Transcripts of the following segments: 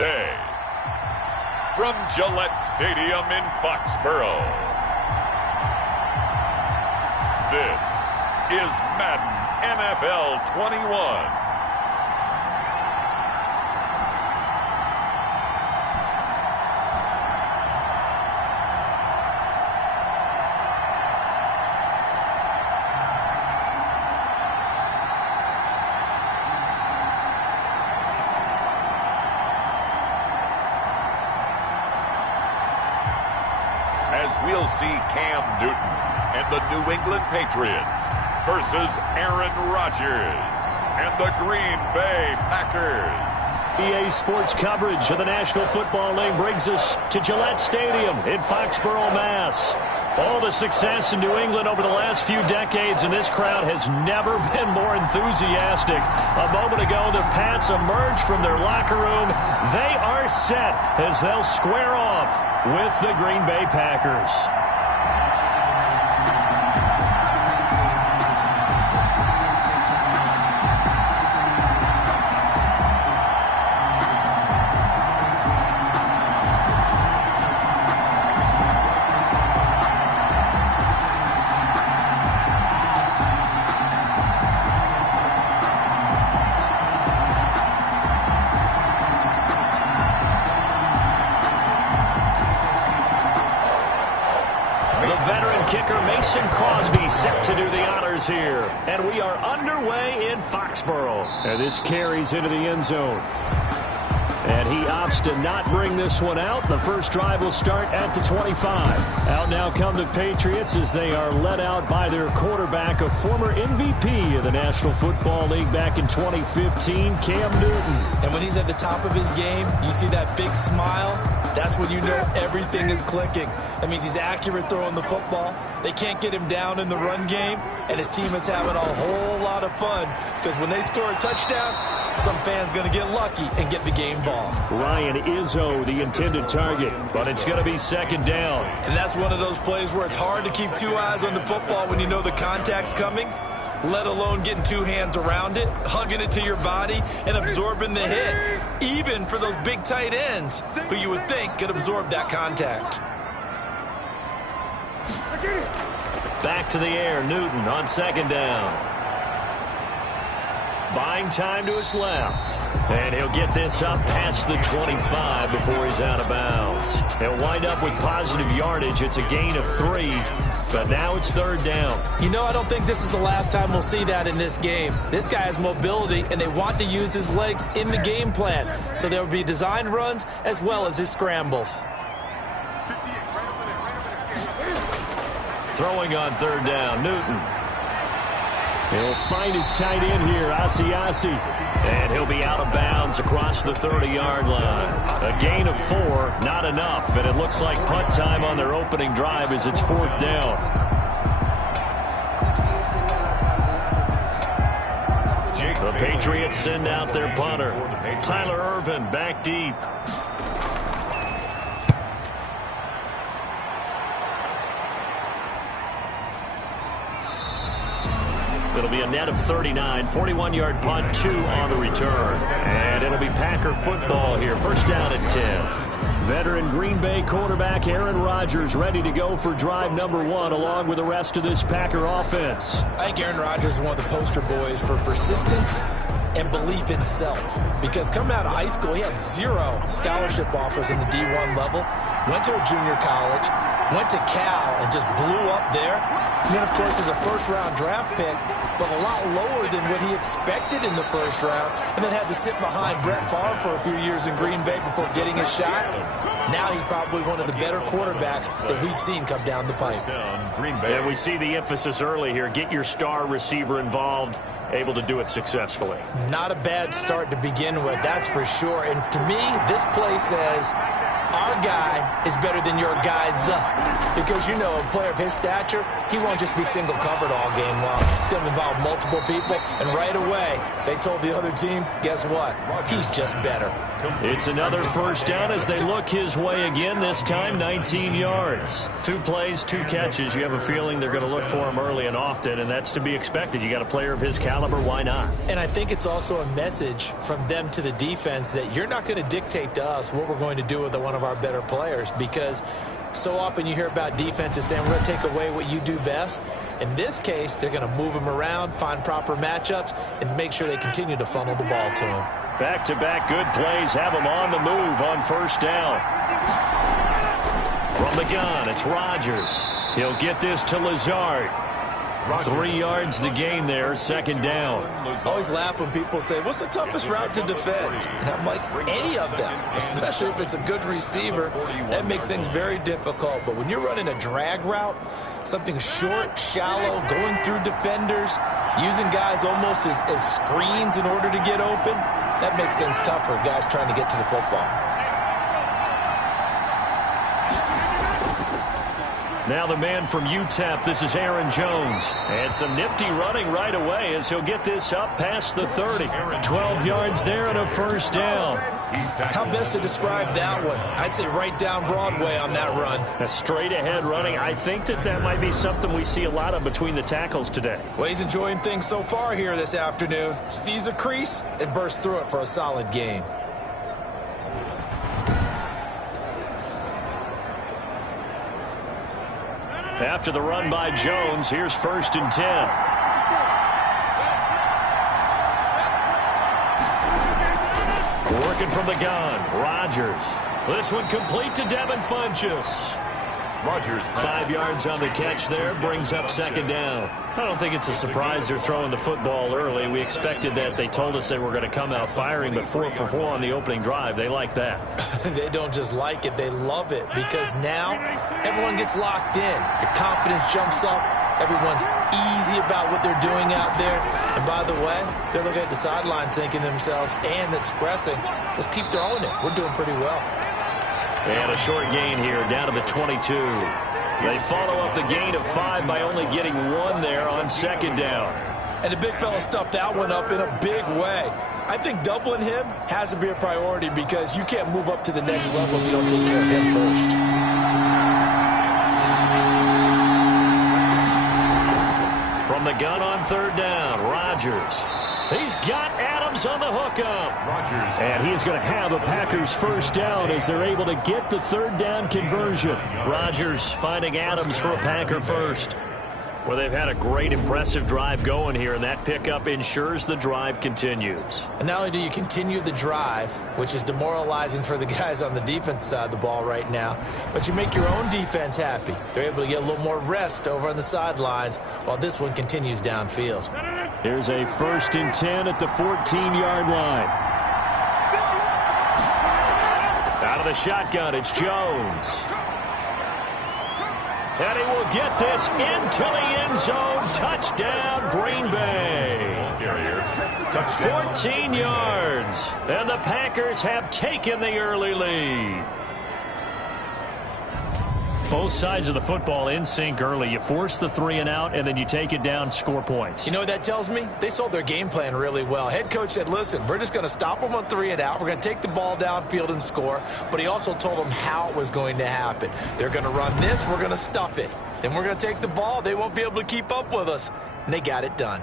today. From Gillette Stadium in Foxborough, this is Madden NFL 21. As we'll see Cam Newton and the New England Patriots versus Aaron Rodgers and the Green Bay Packers. EA Sports coverage of the National Football League brings us to Gillette Stadium in Foxborough, Mass. All the success in New England over the last few decades, and this crowd has never been more enthusiastic. A moment ago, the Pats emerged from their locker room. They are set as they'll square off with the Green Bay Packers. Set to do the honors here, and we are underway in Foxborough. And this carries into the end zone. And he opts to not bring this one out. The first drive will start at the 25. Out now come the Patriots as they are led out by their quarterback, a former MVP of the National Football League back in 2015, Cam Newton. And when he's at the top of his game, you see that big smile. That's when you know everything is clicking. That means he's accurate throwing the football. They can't get him down in the run game, and his team is having a whole lot of fun because when they score a touchdown, some fan's going to get lucky and get the game ball. Ryan Izzo, the intended target, but it's going to be second down. And that's one of those plays where it's hard to keep two eyes on the football when you know the contact's coming, let alone getting two hands around it, hugging it to your body, and absorbing the hit, even for those big tight ends who you would think could absorb that contact. Back to the air, Newton on second down. Buying time to his left. And he'll get this up past the 25 before he's out of bounds. He'll wind up with positive yardage. It's a gain of 3, but now it's third down. You know, I don't think this is the last time we'll see that in this game. This guy has mobility, and they want to use his legs in the game plan. So there will be designed runs as well as his scrambles. Throwing on third down, Newton. He'll find his tight end here, Asiasi. And he'll be out of bounds across the 30-yard line. A gain of 4, not enough. And it looks like punt time on their opening drive as it's fourth down. The Patriots send out their punter. Tyler Ervin back deep. It'll be a net of 39, 41-yard punt, 2 on the return. And it'll be Packer football here. First down at 10. Veteran Green Bay quarterback Aaron Rodgers ready to go for drive number 1 along with the rest of this Packer offense. I think Aaron Rodgers is one of the poster boys for persistence and belief in self. Because coming out of high school, he had 0 scholarship offers in the D1 level. Went to a junior college, went to Cal, and just blew up there. And then, of course, there's a first-round draft pick, but a lot lower than what he expected in the first round, and then had to sit behind Brett Favre for a few years in Green Bay before getting his shot. Now he's probably one of the better quarterbacks that we've seen come down the pipe. And we see the emphasis early here. Get your star receiver involved, able to do it successfully. Not a bad start to begin with, that's for sure. And to me, this play says our guy is better than your guy's. Because, you know, a player of his stature, he won't just be single covered all game long. It's going to involve multiple people. And right away, they told the other team, guess what? He's just better. It's another first down as they look his way again, this time 19 yards. 2 plays, 2 catches. You have a feeling they're going to look for him early and often, and that's to be expected. You got a player of his caliber, why not? And I think it's also a message from them to the defense that you're not going to dictate to us what we're going to do with one of our better players, because so often you hear about defenses saying we're going to take away what you do best. In this case, they're going to move him around, find proper matchups, and make sure they continue to funnel the ball to him. Back-to-back good plays have him on the move on first down. From the gun, it's Rodgers. He'll get this to Lazard. 3 yards to gain there, second down. I always laugh when people say, what's the toughest route to defend? And I'm like, any of them, especially if it's a good receiver. That makes things very difficult. But when you're running a drag route, something short, shallow, going through defenders, using guys almost as screens in order to get open, that makes things tougher, guys trying to get to the football. Now the man from UTEP, this is Aaron Jones. And some nifty running right away as he'll get this up past the 30. 12 yards there and a first down. How best to describe that one? I'd say right down Broadway on that run. A straight ahead running. I think that might be something we see a lot of between the tackles today. Well, he's enjoying things so far here this afternoon. Sees a crease and bursts through it for a solid game. After the run by Jones, here's 1st and 10. Working from the gun, Rodgers. This one complete to Devin Funchess. Rodgers. 5 yards on the catch there, brings up second down. I don't think it's a surprise they're throwing the football early. We expected that. They told us they were going to come out firing, but 4 for 4 on the opening drive. They like that. They don't just like it, they love it, because now everyone gets locked in. Your confidence jumps up. Everyone's easy about what they're doing out there. And by the way, they're looking at the sideline thinking to themselves and expressing, let's keep throwing it. We're doing pretty well. And a short gain here, down to the 22. They follow up the gain of 5 by only getting 1 there on second down. And the big fella stuffed that one up in a big way. I think doubling him has to be a priority, because you can't move up to the next level if you don't take care of him first. From the gun on third down, Rodgers. He's got Adams on the hookup. Rodgers. And he's going to have a Packers first down as they're able to get the third down conversion. Rodgers finding Adams for a Packer first. Well, they've had a great, impressive drive going here, and that pickup ensures the drive continues. And not only do you continue the drive, which is demoralizing for the guys on the defense side of the ball right now, but you make your own defense happy. They're able to get a little more rest over on the sidelines while this one continues downfield. Here's a 1st and 10 at the 14-yard line. Out of the shotgun, it's Jones. And he will get this into the end zone. Touchdown, Green Bay. 14 yards. And the Packers have taken the early lead. Both sides of the football in sync early. You force the 3 and out, and then you take it down, score points. You know what that tells me? They sold their game plan really well. Head coach said, listen, we're just going to stop them on 3 and out. We're going to take the ball downfield and score. But he also told them how it was going to happen. They're going to run this. We're going to stuff it. Then we're going to take the ball. They won't be able to keep up with us. And they got it done.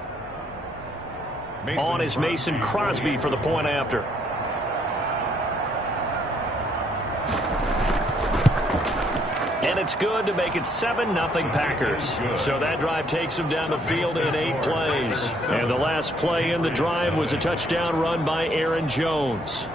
On is Mason Crosby for the point after. And it's good to make it 7-0 Packers. So that drive takes them down the field in 8 plays. And the last play in the drive was a touchdown run by Aaron Jones.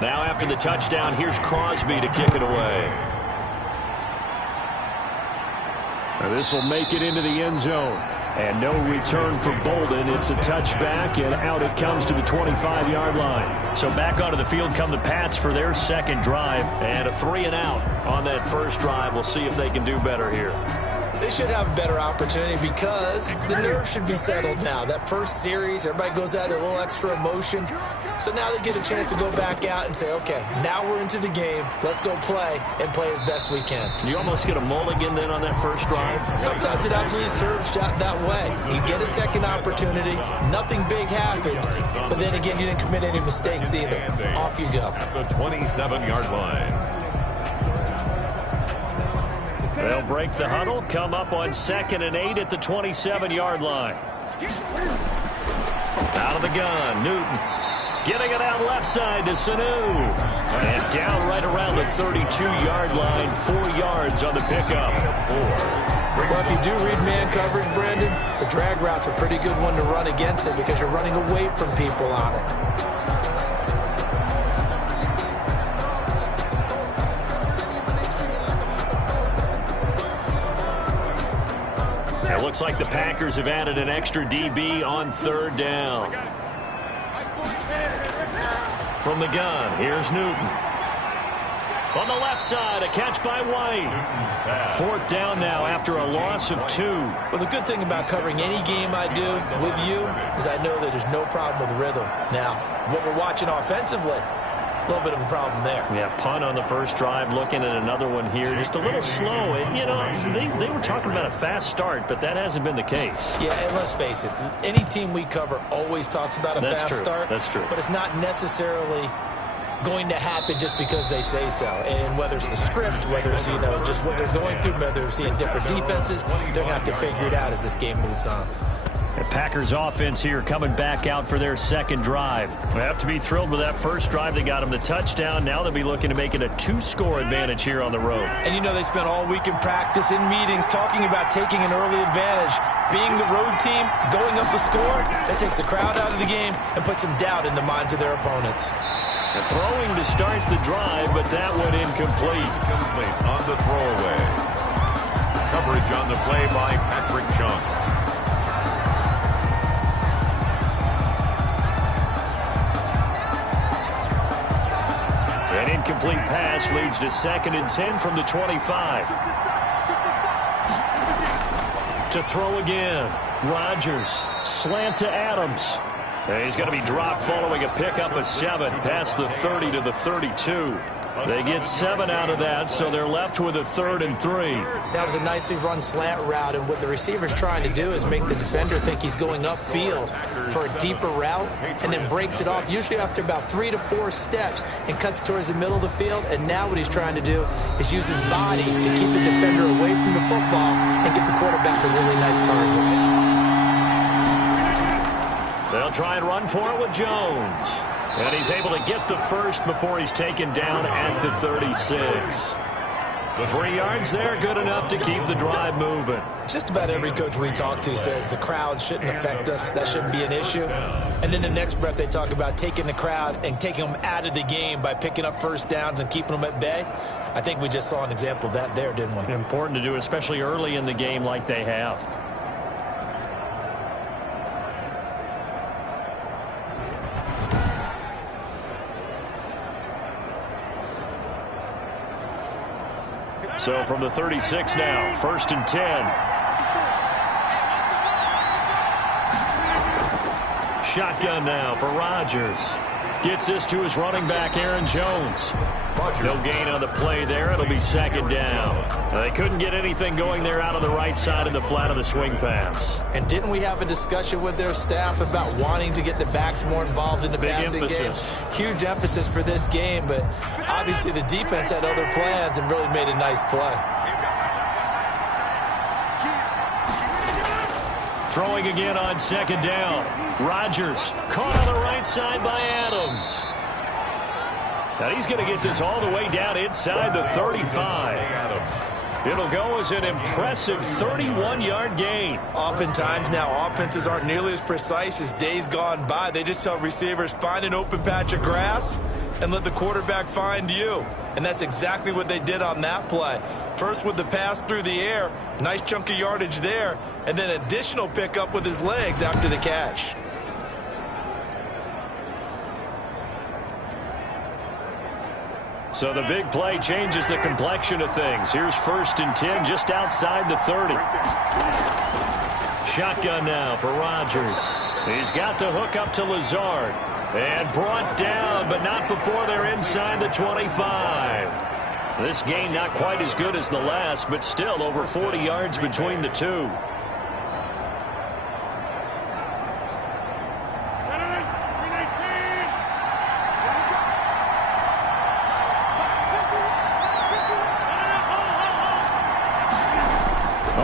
Now after the touchdown, here's Crosby to kick it away. This will make it into the end zone. And no return for Bolden. It's a touchback, and out it comes to the 25-yard line. So back onto the field come the Pats for their second drive. And a 3-and-out on that first drive. We'll see if they can do better here. They should have a better opportunity because the nerves should be settled now. That first series, everybody goes out a little extra emotion. So now they get a chance to go back out and say, okay, now we're into the game. Let's go play and play as best we can. You almost get a mulligan then on that first drive? Sometimes it absolutely serves that way. You get a second opportunity. Nothing big happened. But then again, you didn't commit any mistakes either. Off you go. At the 27-yard line. They'll break the huddle, come up on 2nd and 8 at the 27-yard line. Out of the gun, Newton. Getting it out left side to Sanu. And down right around the 32-yard line, 4 yards on the pickup. Well, if you do read man coverage, Brandon, the drag route's a pretty good one to run against it because you're running away from people on it. It looks like the Packers have added an extra DB on 3rd down. From the gun, here's Newton. On the left side, a catch by White. 4th down now after a loss of 2. Well, the good thing about covering any game I do with you is I know that there's no problem with rhythm. Now, what we're watching offensively, a little bit of a problem there. Yeah, punt on the first drive, looking at another one here. Just a little slow. And, you know, they were talking about a fast start, but that hasn't been the case. Yeah, and let's face it, any team we cover always talks about a fast start. That's true. But it's not necessarily going to happen just because they say so. And whether it's the script, whether it's, you know, just what they're going through, whether they're seeing different defenses, they're going to have to figure it out as this game moves on. The Packers offense here coming back out for their second drive. They have to be thrilled with that first drive. They got them the touchdown. Now they'll be looking to make it a 2-score advantage here on the road. And you know they spent all week in practice, in meetings, talking about taking an early advantage. Being the road team, going up a score, that takes the crowd out of the game and puts some doubt in the minds of their opponents. The throwing to start the drive, but that went incomplete. Complete on the throwaway. Coverage on the play by Patrick Chung. An incomplete pass leads to 2nd and 10 from the 25. To throw again. Rodgers. Slant to Adams. And he's going to be dropped following a pickup of 7 past the 30 to the 32. They get 7 out of that, so they're left with a 3rd and 3. That was a nicely run slant route, and what the receiver's trying to do is make the defender think he's going upfield for a deeper route, and then breaks it off, usually after about 3 to 4 steps, and cuts towards the middle of the field. And now what he's trying to do is use his body to keep the defender away from the football and give the quarterback a really nice target. They'll try and run for it with Jones. And he's able to get the first before he's taken down at the 36. 3 yards there, good enough to keep the drive moving. Just about every coach we talk to says the crowd shouldn't affect us. That shouldn't be an issue. And in the next breath, they talk about taking the crowd and taking them out of the game by picking up first downs and keeping them at bay. I think we just saw an example of that there, didn't we? Important to do, especially early in the game like they have. So from the 36 now, 1st and 10. Shotgun now for Rodgers. Gets this to his running back, Aaron Jones. No gain on the play there. It'll be 2nd down. They couldn't get anything going there out of the right side of the flat of the swing pass. And didn't we have a discussion with their staff about wanting to get the backs more involved in the passing game? Huge emphasis for this game, but obviously the defense had other plans and really made a nice play. Throwing again on 2nd down. Rodgers caught on the right side by Adams. Now he's going to get this all the way down inside the 35. It'll go as an impressive 31-yard gain. Oftentimes now offenses aren't nearly as precise as days gone by. They just tell receivers, find an open patch of grass and let the quarterback find you. and that's exactly what they did on that play. First with the pass through the air, nice chunk of yardage there, and then additional pickup with his legs after the catch. So the big play changes the complexion of things. Here's 1st and 10 just outside the 30. Shotgun now for Rodgers. He's got the hook up to Lazard. And brought down, but not before they're inside the 25. This game not quite as good as the last, but still over 40 yards between the two.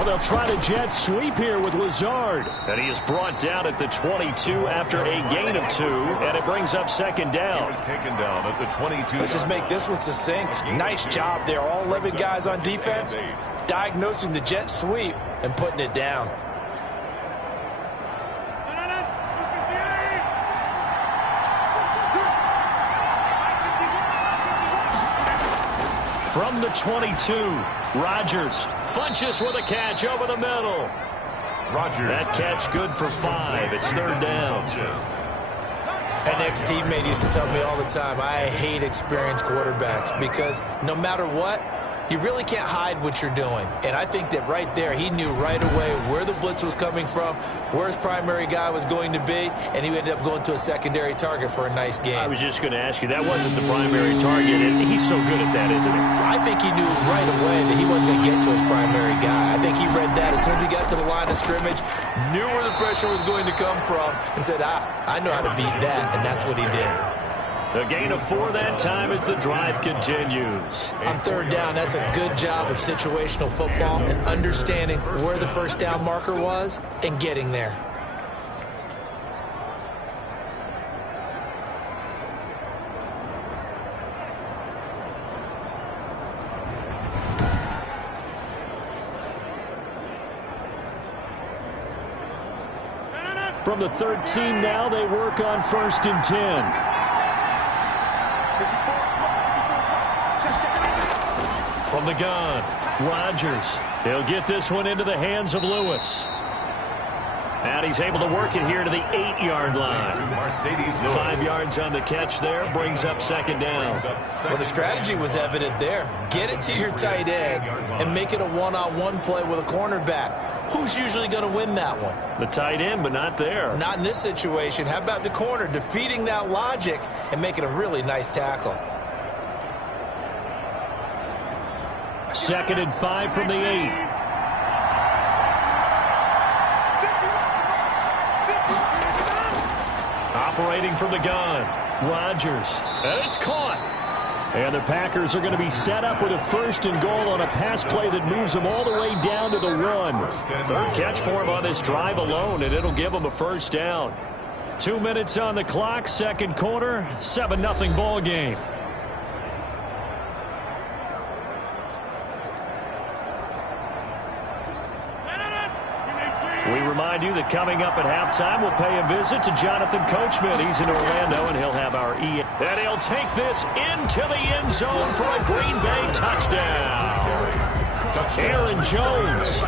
They'll try to jet sweep here with Lazard. And he is brought down at the 22 after a gain of 2, and it brings up 2nd down. He was taken down at the 22. Let's just make this one succinct. Nice job there. All 11 guys on defense diagnosing the jet sweep and putting it down. From the 22, Rodgers flinches with a catch over the middle. Rodgers. That catch good for 5. It's 3rd down. An ex-teammate used to tell me all the time, I hate experienced quarterbacks because no matter what, you really can't hide what you're doing. And I think that right there, he knew right away where the blitz was coming from, where his primary guy was going to be, and he ended up going to a secondary target for a nice game. I was just going to ask you, that wasn't the primary target, and he's so good at that, isn't he? I think he knew right away that he wasn't going to get to his primary guy. I think he read that as soon as he got to the line of scrimmage, knew where the pressure was going to come from, and said, I know how to beat that, and that's what he did. A gain of 4 that time as the drive continues. On 3rd down, that's a good job of situational football and understanding where the 1st down marker was and getting there. From the 13 now, they work on 1st and 10. From the gun, Rodgers. He'll get this one into the hands of Lewis. And he's able to work it here to the 8-yard line. 5 yards on the catch there, brings up 2nd down. Well, the strategy was evident there. Get it to your tight end and make it a one-on-one play with a cornerback. Who's usually going to win that one? The tight end, but not there. Not in this situation. How about the corner defeating that logic and making a really nice tackle? 2nd and 5 from the 8. Operating from the gun, Rodgers. And it's caught. And the Packers are going to be set up with a 1st and goal on a pass play that moves them all the way down to the 1. 3rd catch for him on this drive alone, and it'll give them a 1st down. 2 minutes on the clock, 2nd quarter, 7-0 ball game. We remind you that coming up at halftime, we'll pay a visit to Jonathan Coachman. He's in Orlando, and he'll have our And he'll take this into the end zone for a Green Bay touchdown. Aaron Jones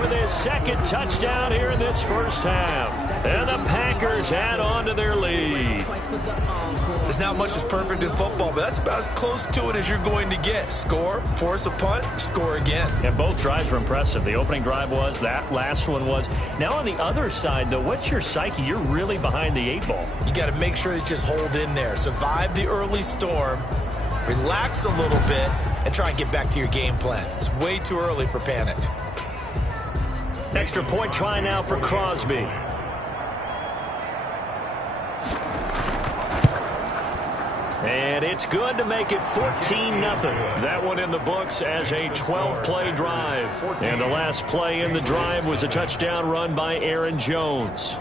with his 2nd touchdown here in this 1st half. And the Packers add on to their lead. There's not much that's perfect in football, but that's about as close to it as you're going to get. Score, force a punt, score again. And both drives were impressive. The opening drive was, that last one was. Now on the other side, though, what's your psyche? You're really behind the 8 ball. You got to make sure you just hold in there. Survive the early storm, relax a little bit, and try and get back to your game plan. It's way too early for panic. Extra point try now for Crosby. And it's good to make it 14-0. That one in the books as a 12-play drive. And the last play in the drive was a touchdown run by Aaron Jones.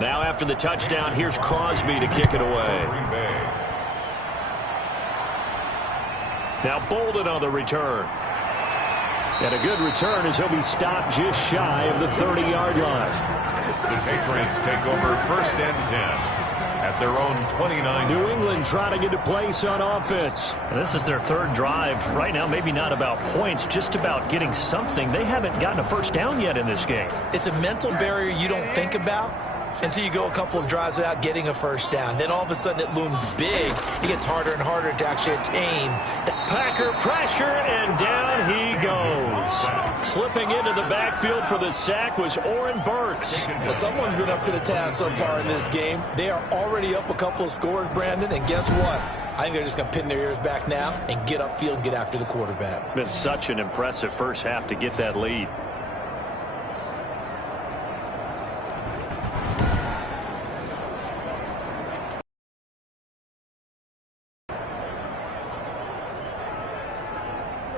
Now after the touchdown, here's Crosby to kick it away. Now Bolden on the return. And a good return as he'll be stopped just shy of the 30-yard line. The Patriots take over 1st and 10 at their own 29. New England trying to get a place on offense. And this is their 3rd drive. Right now, maybe not about points, just about getting something. They haven't gotten a first down yet in this game. It's a mental barrier you don't think about until you go a couple of drives without getting a first down. Then all of a sudden it looms big. It gets harder and harder to actually attain. Packer pressure, and down he goes. Slipping into the backfield for the sack was Oren Burks. Well, someone's been up to the task so far in this game. They are already up a couple of scores, Brandon, and guess what? I think they're just going to pin their ears back now and get upfield and get after the quarterback. Been such an impressive first half to get that lead.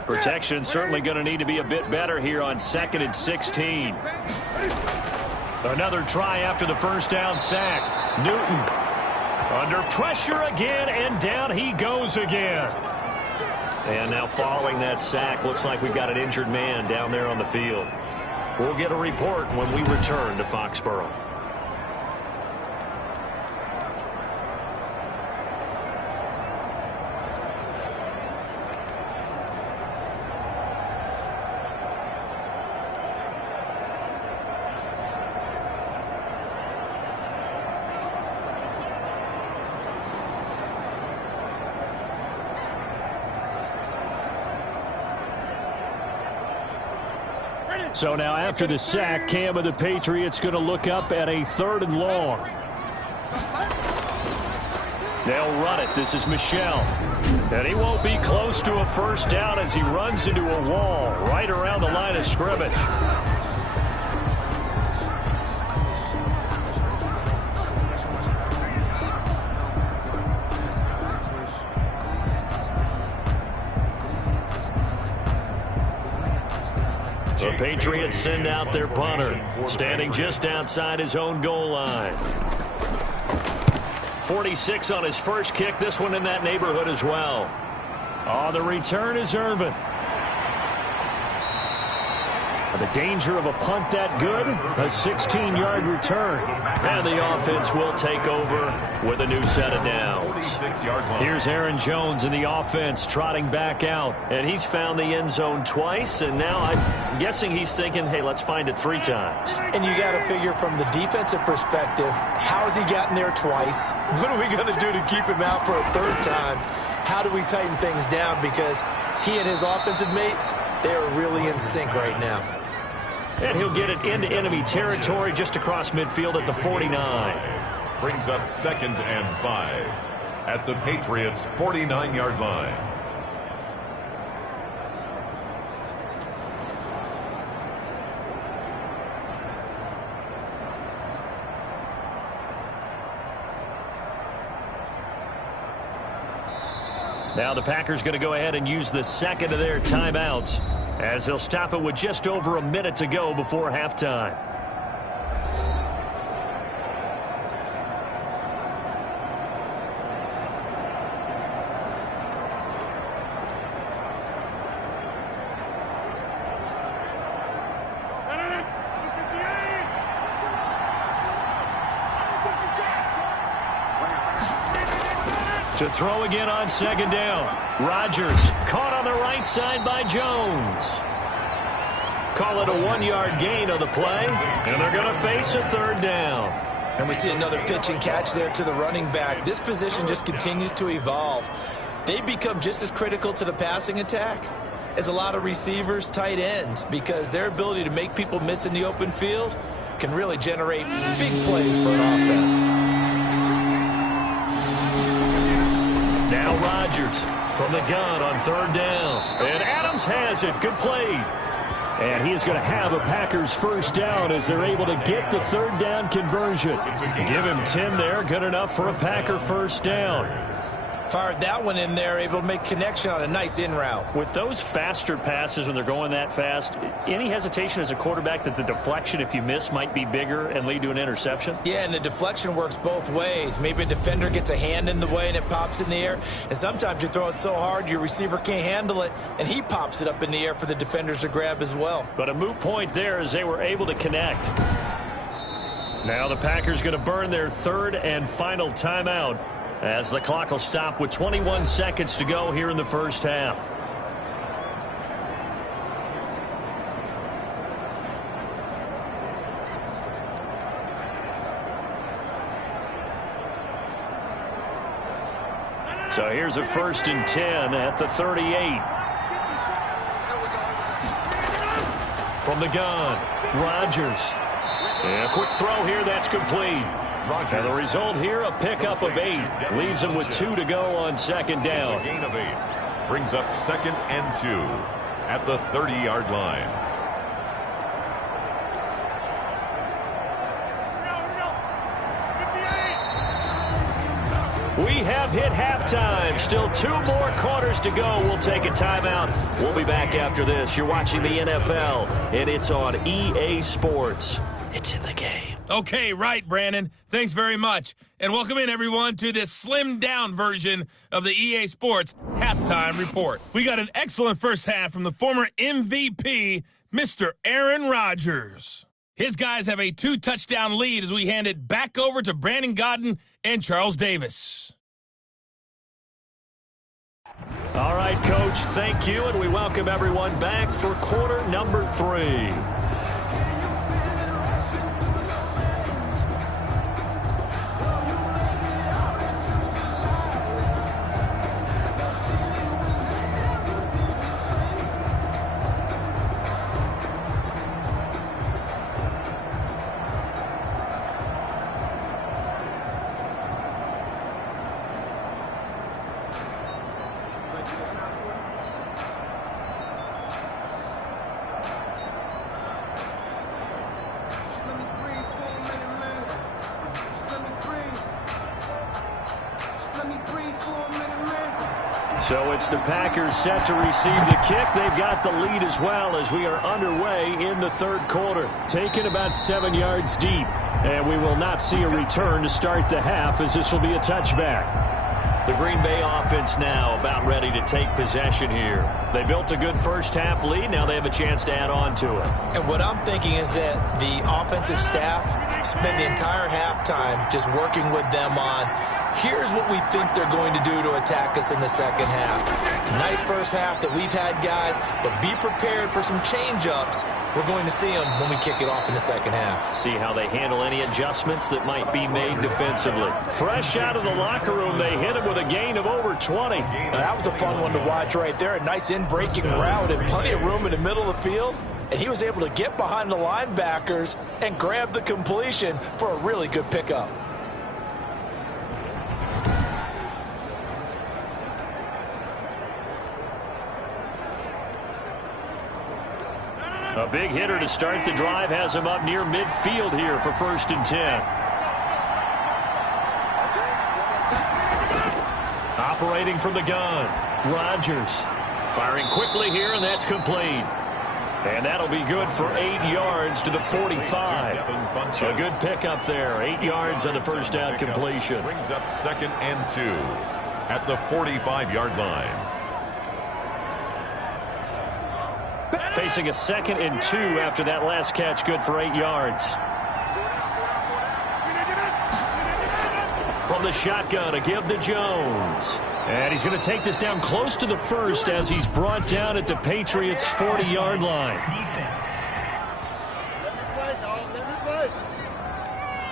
Protection certainly going to need to be a bit better here on 2nd and 16. Another try after the first down sack. Newton under pressure again, and down he goes again. And now following that sack, looks like we've got an injured man down there on the field. We'll get a report when we return to Foxborough. So now after the sack, Cam of the Patriots going to look up at a 3rd and long. They'll run it. This is Michel. And he won't be close to a first down as he runs into a wall right around the line of scrimmage. The Patriots send out their punter, standing just outside his own goal line. 46 on his first kick, this one in that neighborhood as well. On the return is Irvin. The danger of a punt that good, a 16-yard return. And the offense will take over with a new set of downs. Here's Aaron Jones in the offense trotting back out. And he's found the end zone twice, and now I'm guessing he's thinking, hey, let's find it 3 times. And you got to figure from the defensive perspective, how has he gotten there twice? What are we going to do to keep him out for a 3rd time? How do we tighten things down? Because he and his offensive mates, they are really in sync right now. And he'll get it into enemy territory just across midfield at the 49. Brings up 2nd and 5 at the Patriots' 49-yard line. Now the Packers going to go ahead and use the 2nd of their timeouts, as they'll stop it with just over a minute to go before halftime. To throw again on 2nd down. Rodgers caught on the right side by Jones. Call it a 1-yard gain on the play, and they're going to face a 3rd down. And we see another pitch and catch there to the running back. This position just continues to evolve. They become just as critical to the passing attack as a lot of receivers, tight ends, because their ability to make people miss in the open field can really generate big plays for an offense. Now Rodgers from the gun on 3rd down. And Adams has it. Good play. And he is going to have a Packers first down as they're able to get the 3rd down conversion. Give him 10 there. Good enough for a Packer first down. Fired that one in there, able to make connection on a nice in route. With those faster passes when they're going that fast, any hesitation as a quarterback that the deflection, if you miss, might be bigger and lead to an interception? Yeah, and the deflection works both ways. Maybe a defender gets a hand in the way and it pops in the air. And sometimes you throw it so hard your receiver can't handle it, and he pops it up in the air for the defenders to grab as well. But a moot point there as they were able to connect. Now the Packers going to burn their third and final timeout, as the clock will stop with 21 seconds to go here in the first half. So here's a 1st and 10 at the 38. From the gun, Rodgers. And a quick throw here, that's complete. And the result here, a pickup of 8. Leaves him with 2 to go on 2nd down. A gain of 8. Brings up 2nd and 2 at the 30-yard line. We have hit halftime. Still 2 more quarters to go. We'll take a timeout. We'll be back after this. You're watching the NFL, and it's on EA Sports. It's in the game. Okay, right, Brandon. Thanks very much. And welcome in, everyone, to this slimmed-down version of the EA Sports Halftime Report. We got an excellent first half from the former MVP, Mr. Aaron Rodgers. His guys have a 2-touchdown lead as we hand it back over to Brandon Godden and Charles Davis. All right, Coach, thank you, and we welcome everyone back for quarter number 3. So it's the Packers set to receive the kick. They've got the lead as well as we are underway in the 3rd quarter. Taken about 7 yards deep. And we will not see a return to start the half, as this will be a touchback. The Green Bay offense now about ready to take possession here. They built a good first half lead. Now they have a chance to add on to it. And what I'm thinking is that the offensive staff spent the entire halftime just working with them on, here's what we think they're going to do to attack us in the second half. Nice first half that we've had, guys, but be prepared for some change-ups. We're going to see them when we kick it off in the second half. See how they handle any adjustments that might be made defensively. Fresh out of the locker room, they hit him with a gain of over 20. That was a fun one to watch right there. A nice in-breaking route and plenty of room in the middle of the field. And he was able to get behind the linebackers and grab the completion for a really good pickup. A big hitter to start the drive has him up near midfield here for 1st and 10. Operating from the gun, Rodgers. Firing quickly here, and that's complete. And that'll be good for 8 yards to the 45. A good pickup there. 8 yards on the first down completion. Brings up 2nd and 2 at the 45-yard line. Facing a 2nd and 2 after that last catch, good for 8 yards. From the shotgun, a give to Jones. And he's going to take this down close to the 1st as he's brought down at the Patriots' 40-yard line. Defense.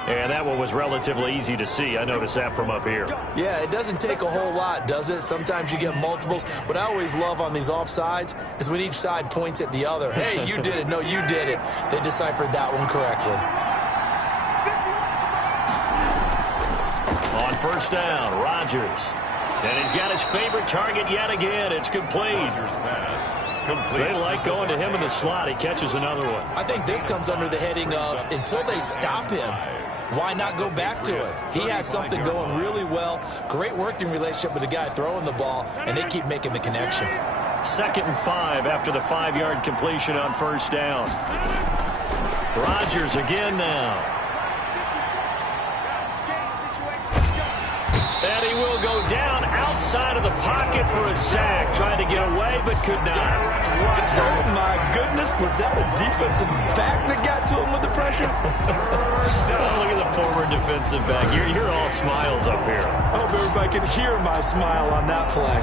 And that one was relatively easy to see. I noticed that from up here. Yeah, it doesn't take a whole lot, does it? Sometimes you get multiples. What I always love on these offsides is when each side points at the other. Hey, you did it. No, you did it. They deciphered that one correctly. On 1st down, Rodgers. And he's got his favorite target yet again. It's complete. They like going to him in the slot. He catches another one. I think this comes under the heading of, until they stop him, why not go back to it? He has something going really well. Great working relationship with the guy throwing the ball, and they keep making the connection. 2nd and 5 after the 5-yard completion on first down. Rodgers again now. And he will go down outside of the pocket for a sack. Tried to get away, but could not. Oh, my goodness. Was that a defensive back that got to him with the pressure? Oh, look at the former defensive back. You're all smiles up here. I hope everybody can hear my smile on that play.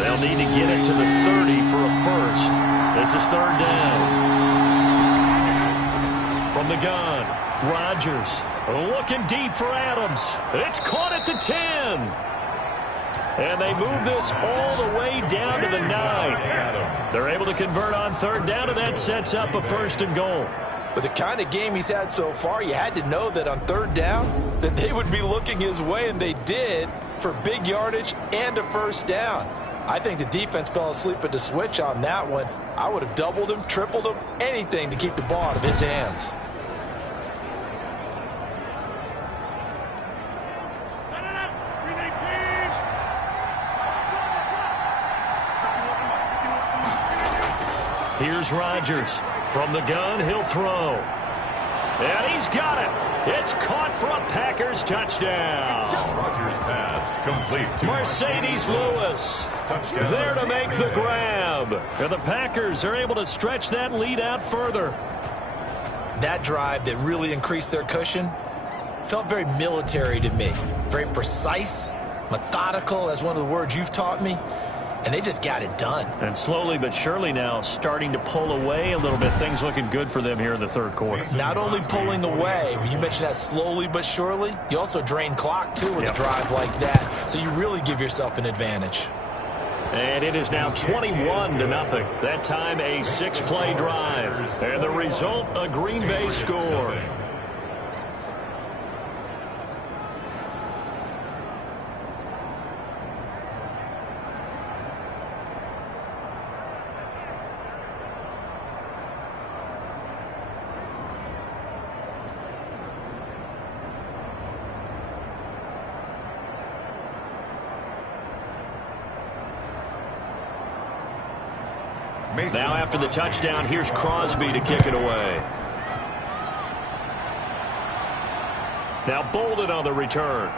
They'll need to get it to the 30 for a first. This is 3rd down. From the gun, Rodgers looking deep for Adams. It's caught at the 10. And they move this all the way down to the 9. They're able to convert on 3rd down, and that sets up a 1st and goal. With the kind of game he's had so far, you had to know that on 3rd down that they would be looking his way, and they did, for big yardage and a 1st down. I think the defense fell asleep at the switch on that one. I would have doubled him, tripled him, anything to keep the ball out of his hands. Here's Rodgers. From the gun, he'll throw. And he's got it. It's caught for a Packers touchdown. Rodgers pass complete to Mercedes Lewis there to make the grab. And the Packers are able to stretch that lead out further. That drive that really increased their cushion felt very military to me. Very precise, methodical, that's one of the words you've taught me. And they just got it done. And slowly but surely now starting to pull away a little bit. Things looking good for them here in the 3rd quarter. Not only pulling away, but you mentioned that slowly but surely. You also drain clock, too, with a drive like that. So you really give yourself an advantage. And it is now 21-0. That time a 6-play drive. And the result, a Green Bay score. Now after the touchdown, here's Crosby to kick it away. Now Bolden on the return.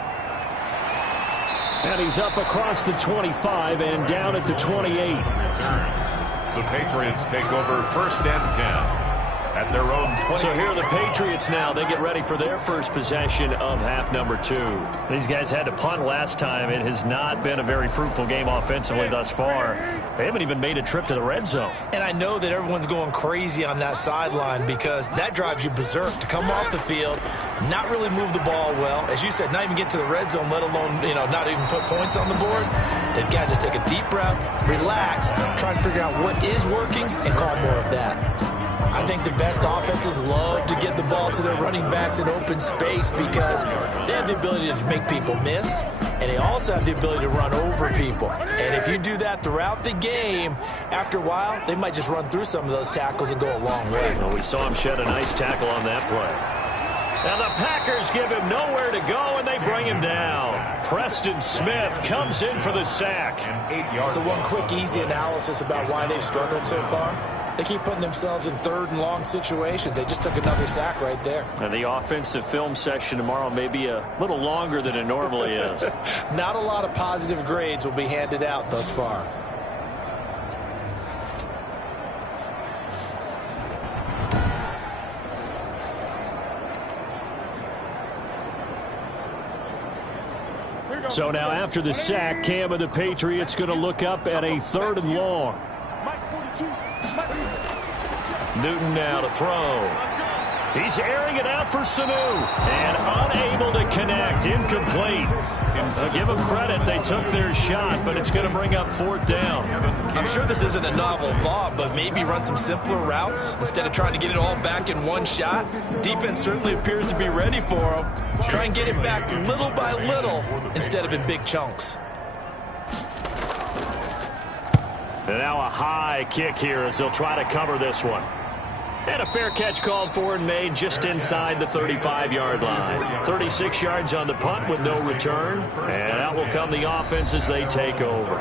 And he's up across the 25 and down at the 28. The Patriots take over 1st and 10 at their own 20. So here are the Patriots now. They get ready for their first possession of half number 2. These guys had to punt last time. It has not been a very fruitful game offensively thus far. They haven't even made a trip to the red zone. And I know that everyone's going crazy on that sideline because that drives you berserk to come off the field, not really move the ball well. As you said, not even get to the red zone, let alone, not even put points on the board. They've got to just take a deep breath, relax, try and figure out what is working, and call more of that. I think the best offenses love to get the ball to their running backs in open space because they have the ability to make people miss, and they also have the ability to run over people. And if you do that throughout the game, after a while, they might just run through some of those tackles and go a long way. Well, we saw him shed a nice tackle on that play. And the Packers give him nowhere to go, and they bring him down. Preston Smith comes in for the sack. So one quick, easy analysis about why they've struggled so far. They keep putting themselves in 3rd and long situations. They just took another sack right there. And the offensive film session tomorrow may be a little longer than it normally is. Not a lot of positive grades will be handed out thus far. So now after the sack, Cam of the Patriots going to look up at a 3rd and long. Newton now to throw. He's airing it out for Sanu. And unable to connect. Incomplete. Give them credit. They took their shot, but it's going to bring up 4th down. I'm sure this isn't a novel thought, but maybe run some simpler routes instead of trying to get it all back in one shot. Defense certainly appears to be ready for them. Try and get it back little by little instead of in big chunks. And now a high kick here as they'll try to cover this one. And a fair catch called for and made just inside the 35-yard line. 36 yards on the punt with no return. And out will come the offense as they take over.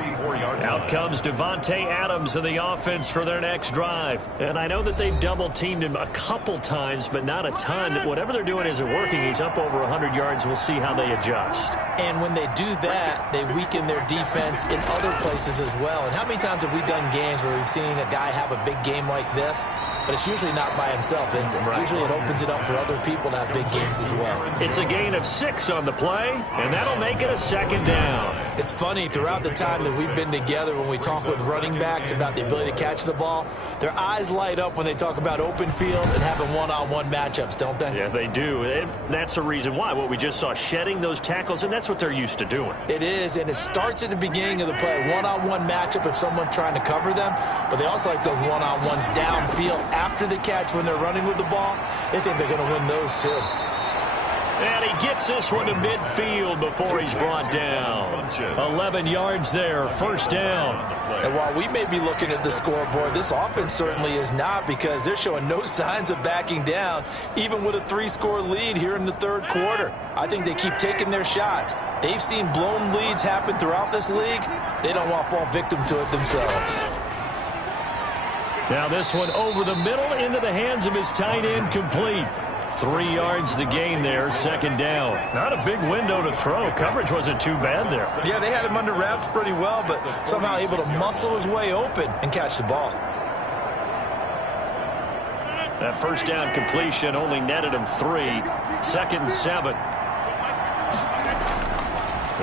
Out comes Devontae Adams in the offense for their next drive. And I know that they've double-teamed him a couple times, but not a ton. Whatever they're doing isn't working. He's up over 100 yards. We'll see how they adjust. And when they do that, they weaken their defense in other places as well. And how many times have we done games where we've seen a guy have a big game like this, but it's usually not by himself, is it? Right. Usually it opens it up for other people to have big games as well. It's a gain of 6 on the play, and that'll make it a 2nd down. It's funny, throughout the time that we've been together, when we talk with running backs about the ability to catch the ball, their eyes light up when they talk about open field and having one-on-one matchups, don't they? Yeah, they do. And that's the reason why. What we just saw, shedding those tackles, and that's what they're used to doing. It is, and it starts at the beginning of the play. One-on-one matchup if someone's trying to cover them, but they also like those one-on-ones downfield after the catch when they're running with the ball. They think they're going to win those too. And he gets this one to midfield before he's brought down. 11 yards there, 1st down. And while we may be looking at the scoreboard, this offense certainly is not, because they're showing no signs of backing down, even with a 3-score lead here in the 3rd quarter. I think they keep taking their shots. They've seen blown leads happen throughout this league. They don't want to fall victim to it themselves. Now this one over the middle into the hands of his tight end, complete. 3 yards the gain there, 2nd down. Not a big window to throw. Coverage wasn't too bad there. Yeah, they had him under wraps pretty well, but somehow able to muscle his way open and catch the ball. That 1st down completion only netted him 3. 2nd and 7.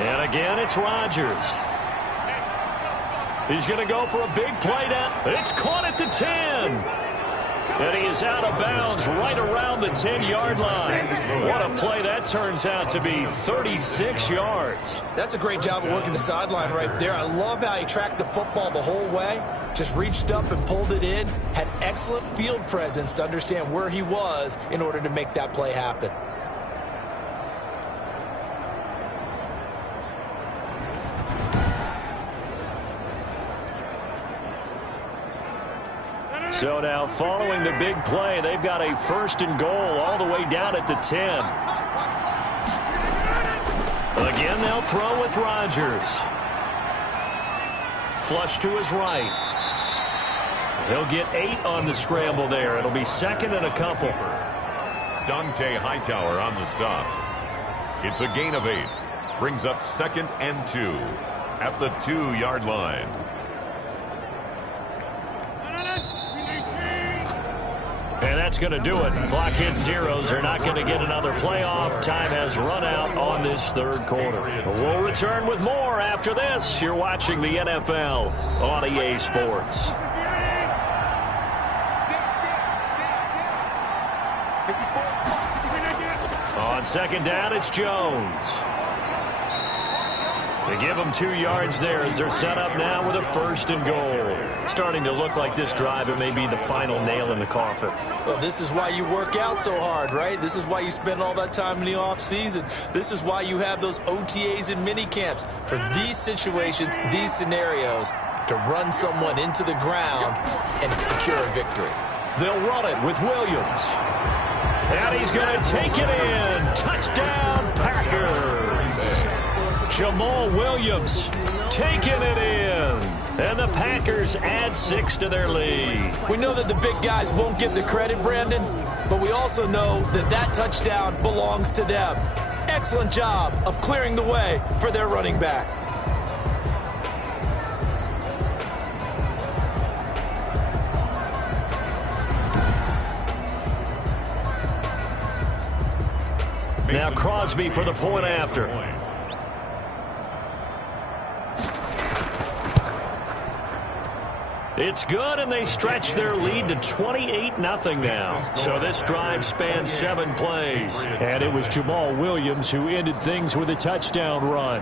And again, it's Rodgers. He's going to go for a big play down. It's caught at the 10. And he is out of bounds right around the 10-yard line. What a play that turns out to be, 36 yards. That's a great job of working the sideline right there. I love how he tracked the football the whole way. Just reached up and pulled it in. Had excellent field presence to understand where he was in order to make that play happen. So now following the big play, they've got a 1st and goal all the way down at the 10. Again, they'll throw with Rodgers. Flush to his right. He'll get 8 on the scramble there. It'll be 2nd and a couple. Dante Hightower on the stop. It's a gain of 8. Brings up 2nd and 2 at the 2-yard line. And that's going to do it. Clock hits zeros. They're not going to get another playoff. Time has run out on this 3rd quarter. We'll return with more after this. You're watching the NFL on EA Sports. On 2nd down, it's Jones. They give them 2 yards there as they're set up now with a 1st and goal. Starting to look like this drive, it may be the final nail in the coffin. Well, this is why you work out so hard, right? This is why you spend all that time in the offseason. This is why you have those OTAs and mini camps. For these situations, these scenarios, to run someone into the ground and secure a victory. They'll run it with Williams. And he's going to take it in. Touchdown, Packers. Jamal Williams taking it in. And the Packers add 6 to their lead. We know that the big guys won't get the credit, Brandon, but we also know that that touchdown belongs to them. Excellent job of clearing the way for their running back. Now Crosby for the point after. It's good, and they stretch their lead to 28-0 now. So this drive spans 7 plays. And it was Jamal Williams who ended things with a touchdown run.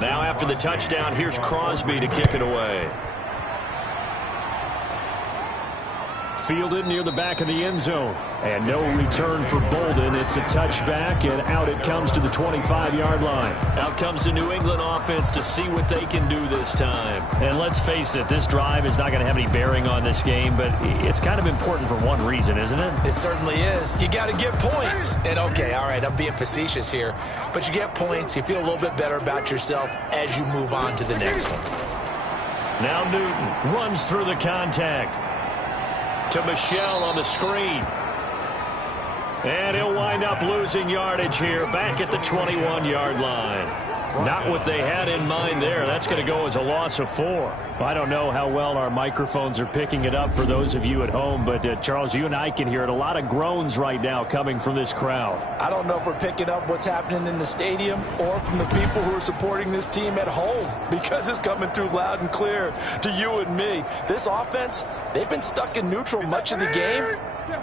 Now after the touchdown, here's Crosby to kick it away. Fielded near the back of the end zone. And no return for Bolden. It's a touchback, and out it comes to the 25-yard line. Out comes the New England offense to see what they can do this time. And let's face it, this drive is not going to have any bearing on this game, but it's kind of important for one reason, isn't it? It certainly is. You got to get points. And, okay, all right, I'm being facetious here. But you get points, you feel a little bit better about yourself as you move on to the next one. Now Newton runs through the contact. To Michelle on the screen. And he'll wind up losing yardage here back at the 21-yard line. Not what they had in mind there. That's going to go as a loss of 4. I don't know how well our microphones are picking it up for those of you at home, but Charles, you and I can hear it. A lot of groans right now coming from this crowd. I don't know if we're picking up what's happening in the stadium or from the people who are supporting this team at home, because it's coming through loud and clear to you and me. This offense, they've been stuck in neutral much of the game.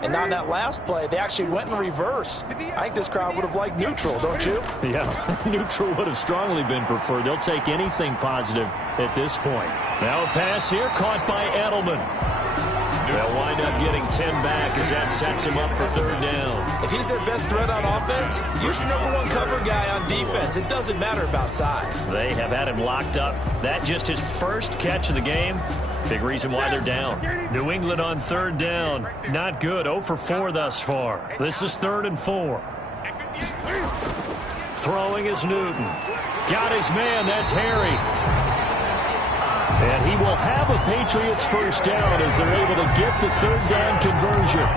And on that last play, they actually went in reverse. I think this crowd would have liked neutral, don't you? Yeah, neutral would have strongly been preferred. They'll take anything positive at this point. Now a pass here caught by Edelman. They'll wind up getting 10 back as that sets him up for 3rd down. If he's their best threat on offense, use your #1 cover guy on defense. It doesn't matter about size. They have had him locked up. That just his first catch of the game. Big reason why they're down. New England on 3rd down. Not good. 0 for 4 thus far. This is 3rd and 4. Throwing is Newton. Got his man. That's Harry. And he will have a Patriots first down as they're able to get the 3rd down conversion.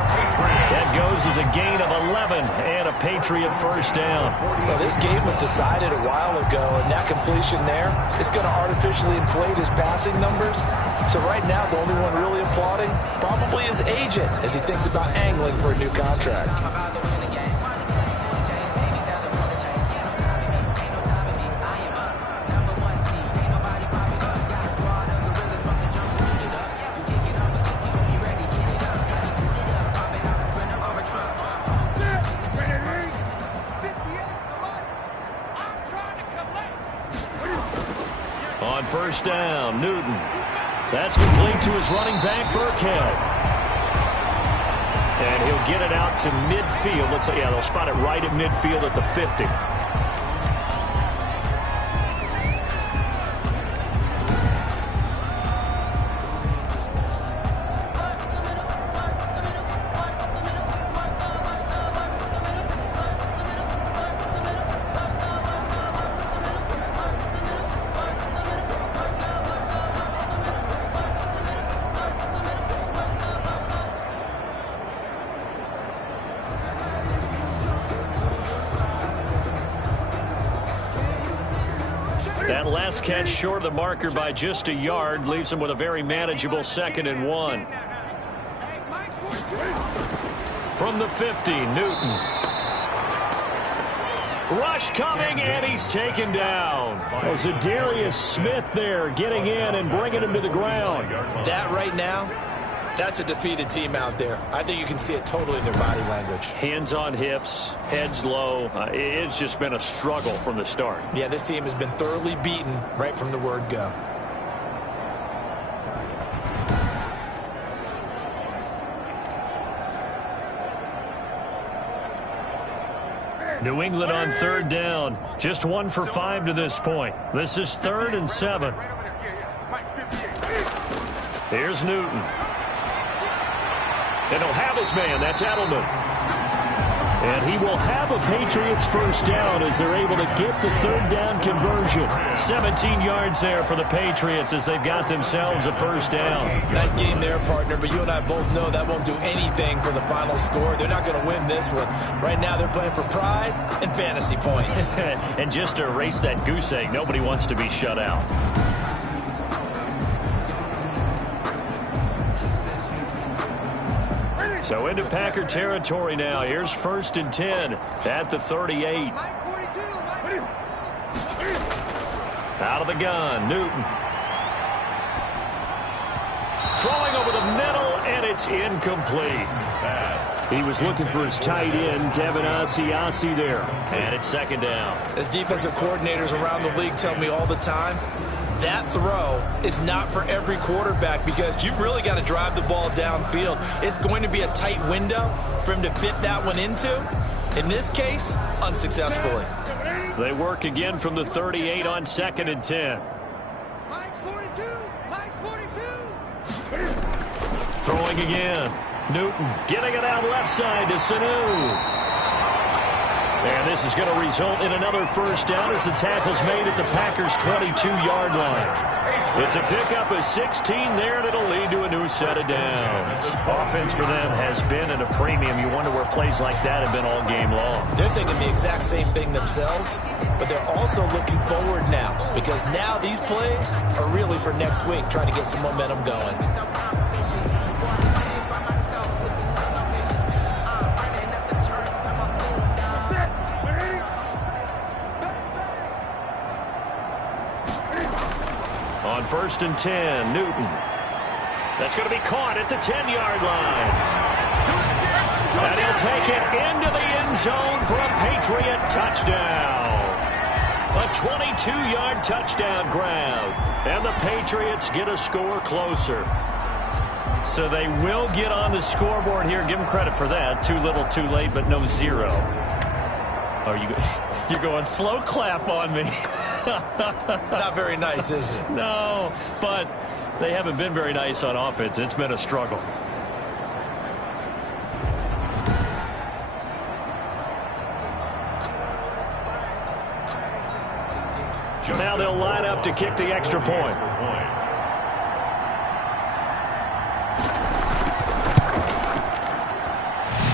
That goes as a gain of 11 and a Patriot first down. Well, this game was decided a while ago, and that completion there is going to artificially inflate his passing numbers. So right now, the only one really applauding probably his agent as he thinks about angling for a new contract. On first down, Newton. That's complete to his running back, Burkhead. And he'll get it out to midfield. Let's say, yeah, they'll spot it right at midfield at the 50. That last catch short of the marker by just a yard leaves him with a very manageable 2nd and 1. From the 50, Newton. Rush coming, and he's taken down. Well, Zadarius Smith there getting in and bringing him to the ground. That right now, that's a defeated team out there. I think you can see it totally in their body language. Hands on hips, heads low. It's just been a struggle from the start. Yeah, this team has been thoroughly beaten right from the word go. New England on 3rd down. Just 1 for 5 to this point. This is 3rd and 7. Here's Newton. And he'll have his man. That's Edelman. And he will have a Patriots first down as they're able to get the third down conversion. 17 yards there for the Patriots as they've got themselves a first down. Nice game there, partner, but you and I both know that won't do anything for the final score. They're not going to win this one. Right now they're playing for pride and fantasy points. And just to erase that goose egg, nobody wants to be shut out. So into Packer territory now. Here's 1st and 10 at the 38. Out of the gun, Newton. Throwing over the middle, and it's incomplete. He was looking for his tight end, Devin Asiasi there. And it's 2nd down. As defensive coordinators around the league tell me all the time, that throw is not for every quarterback because you've really got to drive the ball downfield. It's going to be a tight window for him to fit that one into. In this case, unsuccessfully. They work again from the 38 on 2nd and 10. Mike's 42. Mike's 42. Throwing again. Newton getting it out left side to Sanu. And this is going to result in another first down as the tackle's made at the Packers' 22-yard line. It's a pickup of 16 there, and it'll lead to a new set of downs. Offense for them has been at a premium. You wonder where plays like that have been all game long. They're thinking the exact same thing themselves, but they're also looking forward now because now these plays are really for next week, trying to get some momentum going. On 1st and 10, Newton. That's going to be caught at the 10-yard line. And he'll take it into the end zone for a Patriot touchdown. A 22-yard touchdown grab. And the Patriots get a score closer. So they will get on the scoreboard here. Give them credit for that. Too little, too late, but no zero. Oh, you're going slow clap on me. Not very nice, is it? No, but they haven't been very nice on offense. It's been a struggle. Now they'll line up to kick the extra point.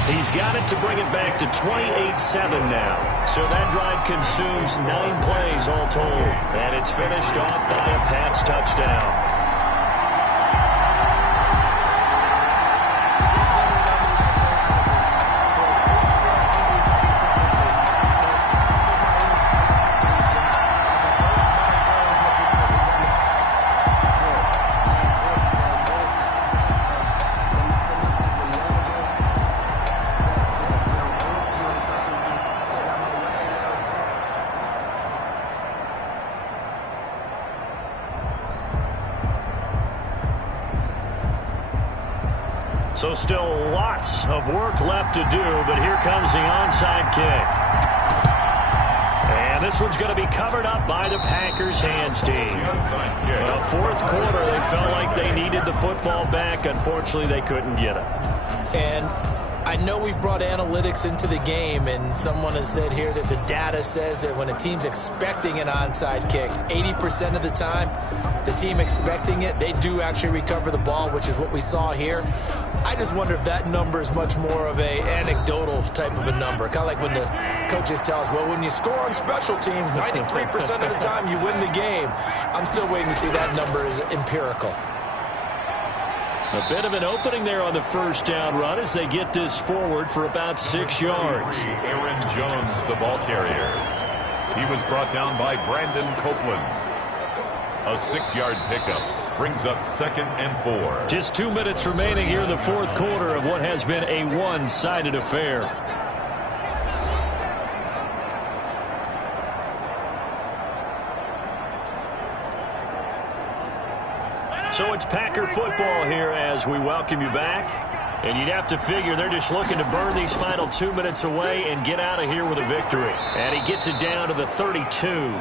He's got it to bring it back to 28-7 now. So that drive consumes 9 plays all told. And it's finished off by a Pats touchdown. So still lots of work left to do, but here comes the onside kick. And this one's going to be covered up by the Packers hands team. The 4th quarter, they felt like they needed the football back. Unfortunately, they couldn't get it. And I know we brought analytics into the game, and someone has said here that the data says that when a team's expecting an onside kick, 80% of the time, the team expecting it, they do actually recover the ball, which is what we saw here. I just wonder if that number is much more of a anecdotal type of a number. Kind of like when the coaches tell us, well, when you score on special teams, 93% of the time you win the game. I'm still waiting to see that number is empirical. A bit of an opening there on the first down run as they get this forward for about 6 yards. Aaron Jones, the ball carrier. He was brought down by Brandon Copeland. A 6-yard pickup brings up 2nd and 4. Just 2 minutes remaining here in the 4th quarter of what has been a one-sided affair. So it's Packer football here as we welcome you back. And you'd have to figure they're just looking to burn these final 2 minutes away and get out of here with a victory. And he gets it down to the 32.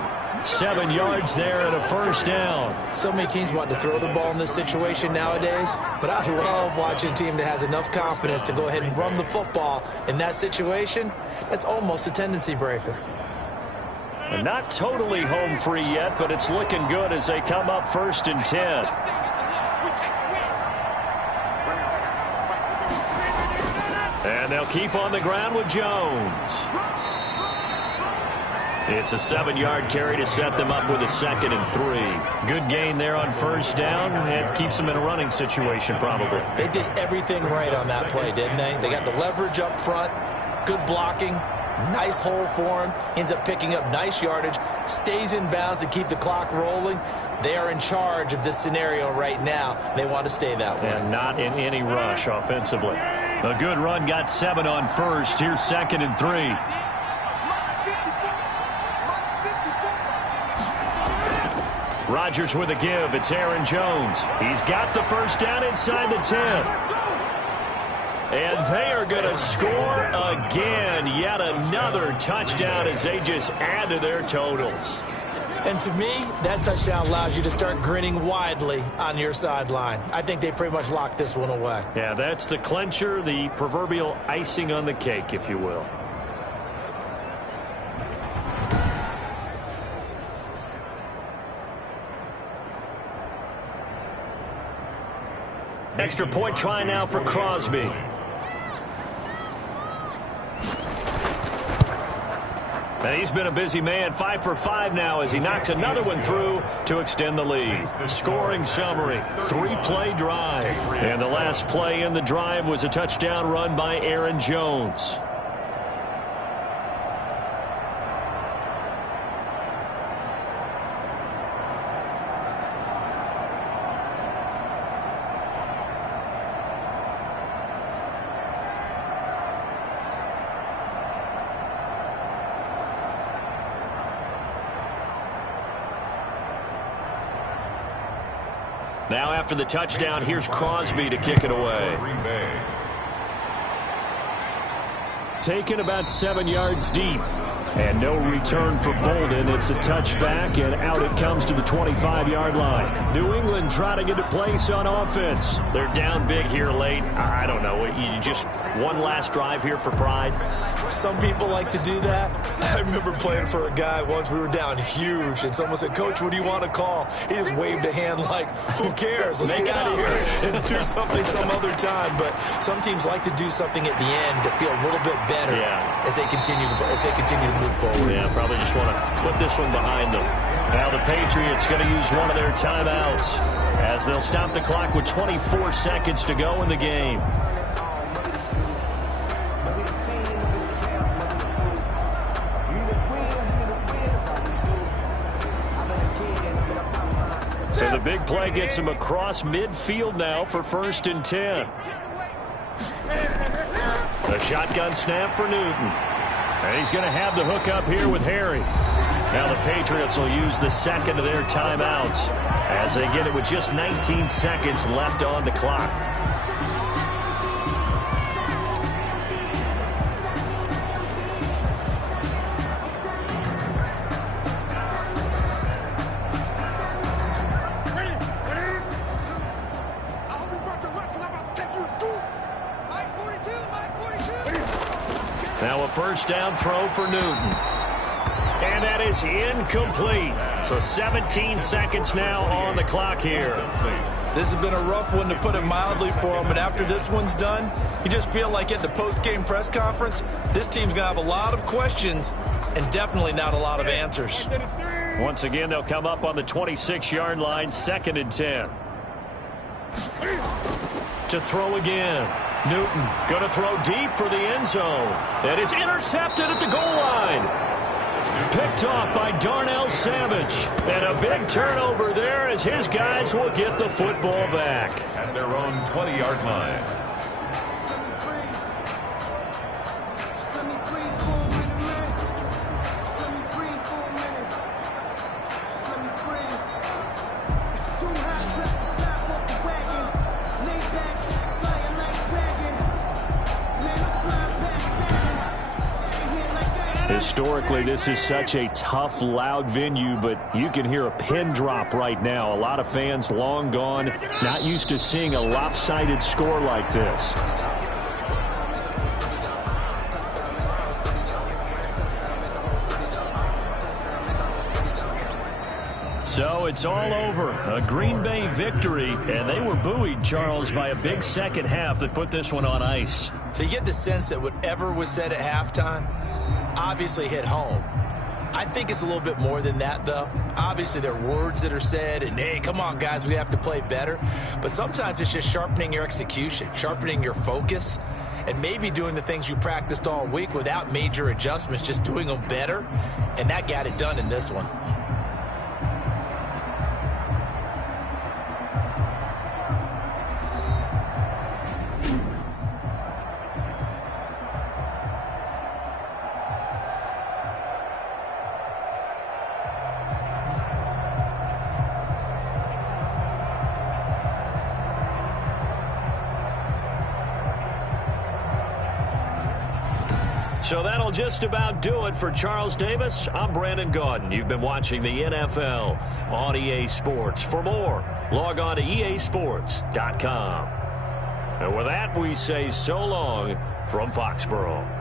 7 yards there and a first down. So many teams want to throw the ball in this situation nowadays, but I love watching a team that has enough confidence to go ahead and run the football in that situation. That's almost a tendency breaker. And not totally home free yet, but it's looking good as they come up 1st and 10. And they'll keep on the ground with Jones. It's a 7-yard carry to set them up with a 2nd and 3. Good gain there on first down. It keeps them in a running situation probably. They did everything right on that play, didn't they? They got the leverage up front, good blocking, nice hole for him, ends up picking up nice yardage, stays in bounds to keep the clock rolling. They are in charge of this scenario right now. They want to stay that way. And not in any rush offensively. A good run got 7 on first. Here's 2nd and 3. Rodgers with a give. It's Aaron Jones. He's got the first down inside the 10. And they are going to score again. Yet another touchdown as they just add to their totals. And to me, that touchdown allows you to start grinning widely on your sideline. I think they pretty much locked this one away. Yeah, that's the clincher, the proverbial icing on the cake, if you will. Extra point try now for Crosby. And he's been a busy man, 5 for 5 now as he knocks another one through to extend the lead. Scoring summary, 3-play drive. And the last play in the drive was a touchdown run by Aaron Jones. Now after the touchdown, here's Crosby to kick it away. Taken about 7 yards deep. And no return for Bolden. It's a touchback, and out it comes to the 25-yard line. New England trying to get a place on offense. They're down big here late. I don't know. You just one last drive here for pride. Some people like to do that. I remember playing for a guy once. We were down huge, and someone said, "Coach, what do you want to call?" He just waved a hand like, "Who cares? Let's get out of here and do something some other time." But some teams like to do something at the end to feel a little bit better as they continue to move forward. Yeah, probably just want to put this one behind them. Now the Patriots going to use one of their timeouts as they'll stop the clock with 24 seconds to go in the game. So the big play gets him across midfield now for 1st and 10. The shotgun snap for Newton. And he's going to have the hook up here with Harry. Now the Patriots will use the second of their timeouts as they get it with just 19 seconds left on the clock. Now a first down throw for Newton. And that is incomplete. So 17 seconds now on the clock here. This has been a rough one, to put it mildly, for him. And after this one's done, you just feel like at the post-game press conference, this team's going to have a lot of questions and definitely not a lot of answers. Once again, they'll come up on the 26-yard line, 2nd and 10. To throw again. Newton going to throw deep for the end zone. And it's intercepted at the goal line. Picked off by Darnell Savage. And a big turnover there as his guys will get the football back. At their own 20-yard line. Historically, this is such a tough, loud venue, but you can hear a pin drop right now. A lot of fans long gone, not used to seeing a lopsided score like this. So it's all over. A Green Bay victory, and they were buoyed, Charles, by a big second half that put this one on ice. So you get the sense that whatever was said at halftime obviously hit home. I think it's a little bit more than that, though. Obviously, there are words that are said, and, hey, come on, guys, we have to play better. But sometimes it's just sharpening your execution, sharpening your focus, and maybe doing the things you practiced all week without major adjustments, just doing them better. And that got it done in this one. So that'll just about do it for Charles Davis. I'm Brandon Gaudin. You've been watching the NFL on EA Sports. For more, log on to easports.com. And with that, we say so long from Foxborough.